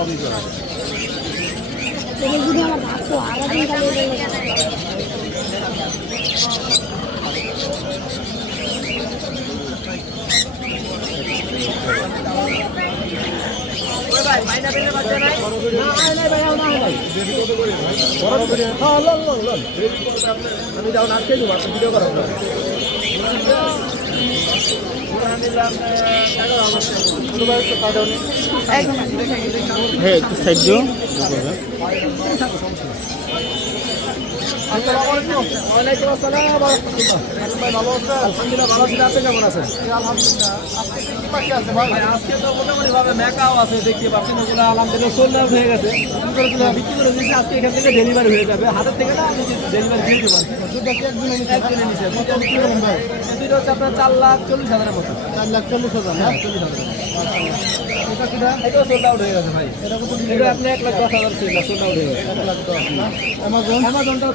সবই করা যদি আমার ভাবতো আরো দিন কালে আমি যাও আজকে দেবো আপনি ভিডিও করা হ্যাঁ একটু সাইড দিও ওয়ালাইকুম আসসালাম ভাই ভালো আছেন আলহামদুলিল্লাহ ভালো আছি আপনি কেমন আছেন আলহামদুলিল্লাহ আজকে কি বাকি আছে ভাই আজকে তো মোটামুটি ভাবে মেকাও আছে দেখতে পাচ্ছেন ওগুলো আলহামদুলিল্লাহ সোল্ড আউট হয়ে গেছে বিক্রি করে দিয়েছি আজকে এখান থেকে ডেলিভারি হয়ে যাবে হাতের থেকে না আপনি ডেলিভারি দিয়ে দেবেন একদিনে নিচে দুইটা হচ্ছে আপনার 4,40,000 মতো 4,40,000 হ্যাঁ 40,000 এটা সোল্ড আউট হয়ে গেছে ভাই এটা আপনি 1,10,000 সোল্ড আউট হয়ে গেছে 1,10,000 না অ্যামাজনটা